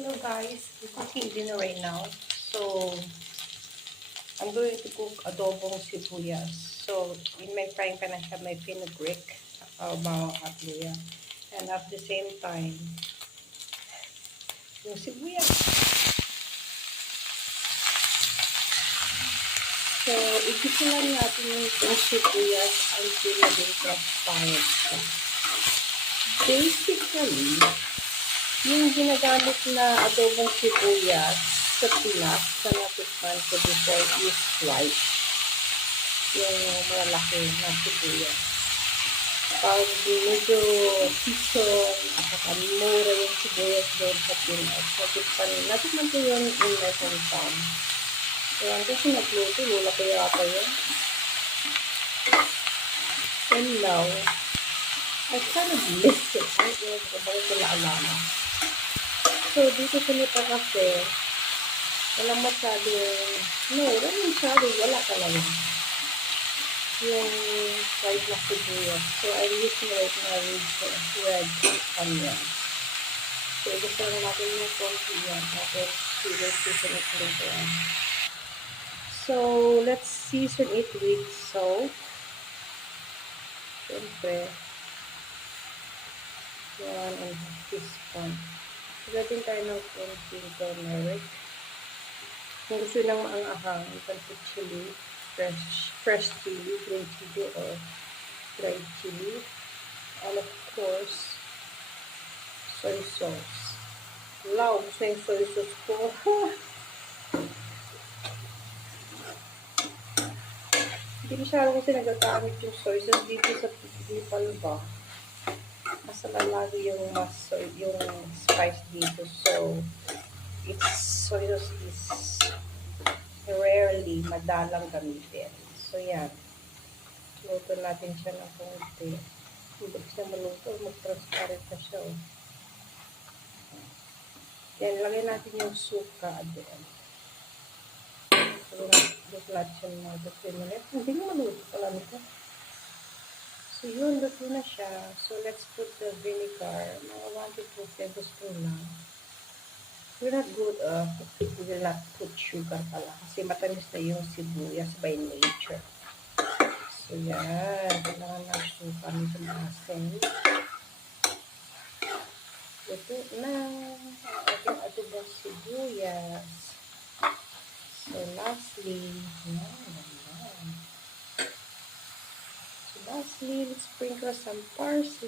Hello guys, I'm cooking dinner right now. So, I'm going to cook adobong sibuyas. So, in my frying pan, I have my fenugreek, bawang at luya. And at the same time, yung sibuyas. So, igisa lang natin yung sibuyas until naging transparent siya. Basically, yung ginagamit na adobong sibuyas sa Pinas, sa natikman ko before is white. Yung malaki na sibuyas. Pag medyo season, at saka mura yung sibuyas doon sa Pinas. Natikman ko yun in my hometown. Ayan, kasi nagluto, lula ko yata yun. And now, I kind of miss it. Bakit ko naalala. So, dito sa nita kasi, wala talaga. Yung fried na sibuyas. So, I'm using right now red onion. So, gusto lang natin yung konti yan. Tapos, season it rin ko yan. So, let's season it with salt. Siyempre, 1.5 teaspoon. Lagyan tayo ng konting turmeric. Kung gusto nang maanghang, you can put chili, fresh chili, green chili, or dried chili. And of course, soy sauce. Wow, gusto yung soy sauce ko. Hindi masyado kasi nagagamit yung soy sauce dito sa Pilipan ba. Mas lalagi yung spice dito. So, soy sauce is rarely madalang gamitin. So, yan. Luto natin siya ng konti. Hindi siya maluto. Mag-transparent na siya. Oh. Yan, lagay natin yung suka doon. Luto natin siya ng mga 3 minutes. Hindi mo maluto pala nito. So, yun, luto na siya. So, let's put the vinegar. Mga 1 to 2 tablespoon lang. We will not put sugar pala. Kasi matamis na yung sibuyas by nature. So, yan. Kailangan na suka nito na asin. Luto na. Ating adobong sibuyas. So, lastly, let's sprinkle some parsley.